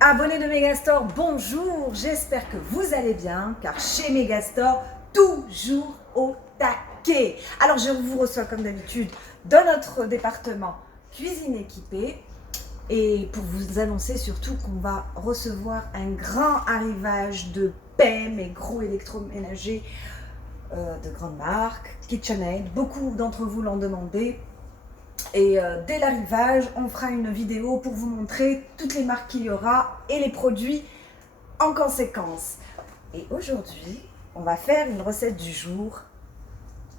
Abonnés de Megastore, bonjour, j'espère que vous allez bien, car chez Megastore, toujours au taquet. Alors je vous reçois comme d'habitude dans notre département cuisine équipée et pour vous annoncer surtout qu'on va recevoir un grand arrivage de PEM et gros électroménagers de grandes marques, KitchenAid, beaucoup d'entre vous l'ont demandé. Et dès l'arrivage, on fera une vidéo pour vous montrer toutes les marques qu'il y aura et les produits en conséquence. Et aujourd'hui, on va faire une recette du jour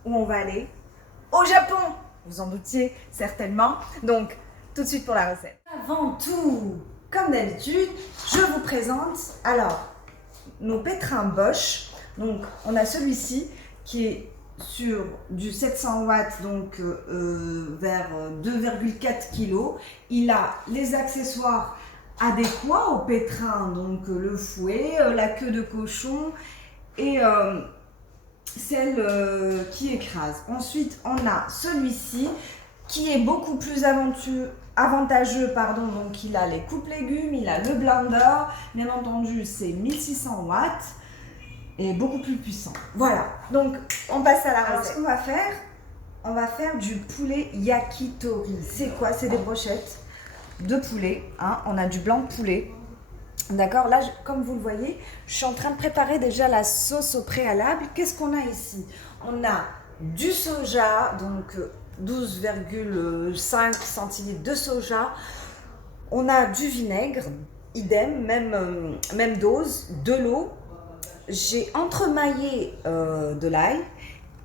où on va aller au Japon. Vous en doutiez certainement. Donc, tout de suite pour la recette. Avant tout, comme d'habitude, je vous présente alors nos pétrins Bosch. Donc, on a celui-ci qui est sur du 700 watts, donc vers 2,4 kg. Il a les accessoires adéquats au pétrin, donc le fouet, la queue de cochon et celle qui écrase. Ensuite, on a celui-ci qui est beaucoup plus avantageux, donc il a les coupes légumes, il a le blender, bien entendu c'est 1600 watts. Et beaucoup plus puissant. Voilà, donc on passe à la recette. Alors ce qu'on va faire du poulet yakitori. C'est quoi? C'est des brochettes de poulet, hein. On a du blanc de poulet. D'accord, là comme vous le voyez, je suis en train de préparer déjà la sauce au préalable. Qu'est-ce qu'on a ici? On a du soja, donc 12,5 centilitres de soja. On a du vinaigre, idem, même dose, de l'eau. J'ai entremaillé de l'ail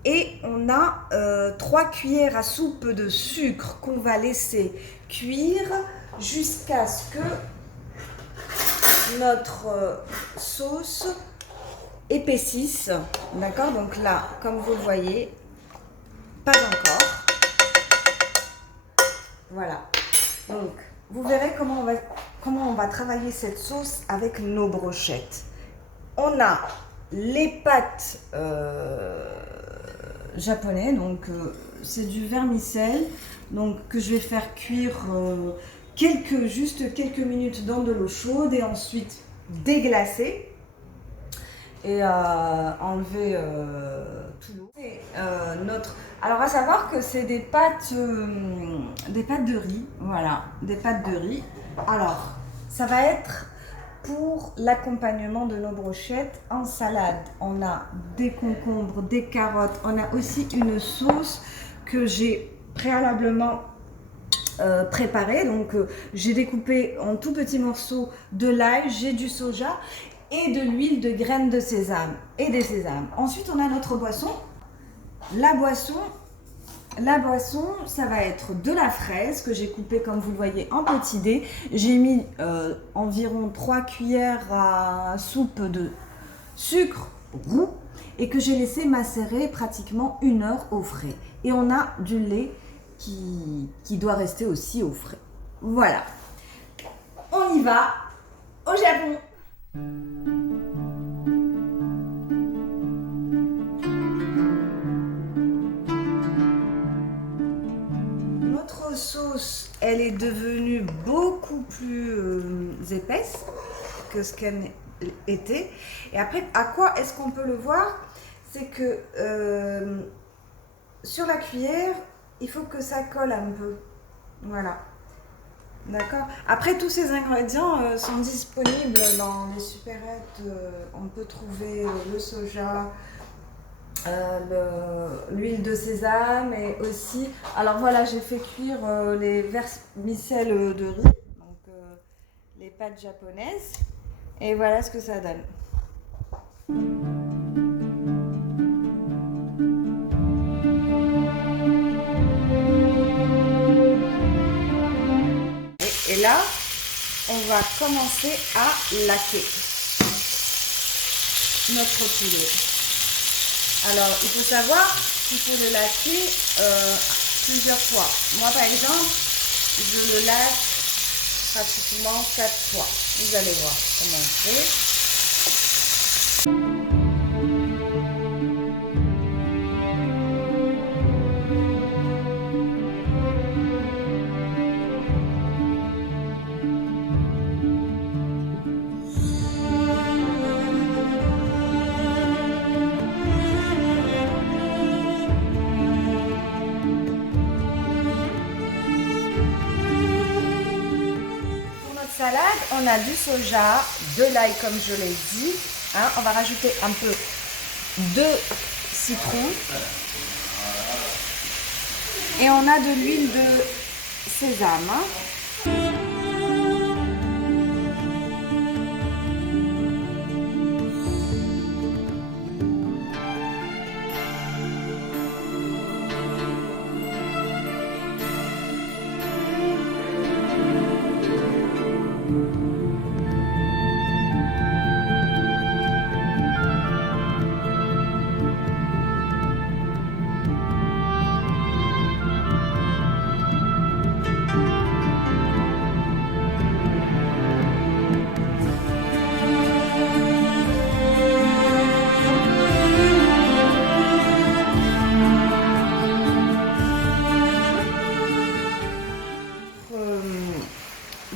et on a 3 cuillères à soupe de sucre qu'on va laisser cuire jusqu'à ce que notre sauce épaississe. D'accord? Donc là, comme vous le voyez, pas encore. Voilà. Donc, vous verrez comment on va travailler cette sauce avec nos brochettes. On a les pâtes japonais, donc c'est du vermicelle, donc que je vais faire cuire juste quelques minutes dans de l'eau chaude et ensuite déglacer et enlever tout l'eau. Alors à savoir que c'est des pâtes de riz, voilà, des pâtes de riz. Alors ça va être pour l'accompagnement de nos brochettes en salade. On a des concombres, des carottes, on a aussi une sauce que j'ai préalablement préparée. Donc j'ai découpé en tout petits morceaux de l'ail, j'ai du soja et de l'huile de graines de sésame et des sésames. Ensuite on a notre boisson. La boisson, ça va être de la fraise que j'ai coupée comme vous le voyez en petits dés. J'ai mis environ 3 cuillères à soupe de sucre roux et que j'ai laissé macérer pratiquement 1 heure au frais. Et on a du lait qui doit rester aussi au frais. Voilà. On y va au Japon. Sauce, elle est devenue beaucoup plus épaisse que ce qu'elle était. Et après, à quoi est-ce qu'on peut le voir? C'est que sur la cuillère, il faut que ça colle un peu. Voilà. D'accord. Après, tous ces ingrédients sont disponibles dans les supérettes. On peut trouver le soja, l'huile de sésame et aussi, alors voilà, j'ai fait cuire les vermicelles de riz, donc les pâtes japonaises, et voilà ce que ça donne. Et là, on va commencer à laquer notre poulet. Alors, il faut savoir qu'il faut le laquer plusieurs fois. Moi, par exemple, je le laque pratiquement 4 fois. Vous allez voir comment on fait. salade, on a du soja, de l'ail comme je l'ai dit. Hein, on va rajouter un peu de citron. Et on a de l'huile de sésame.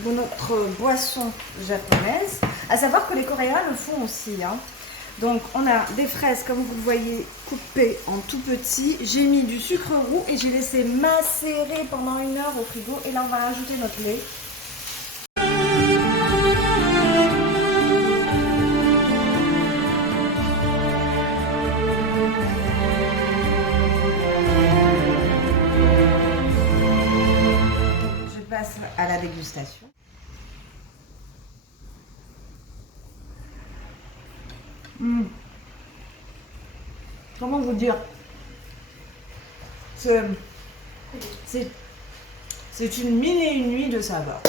De notre boisson japonaise, à savoir que les Coréens le font aussi. Hein. Donc on a des fraises comme vous le voyez coupées en tout petit. J'ai mis du sucre roux et j'ai laissé macérer pendant 1 heure au frigo. Et là on va rajouter notre lait. Je passe à la dégustation. Comment vous dire? C'est une mille et une nuits de saveur.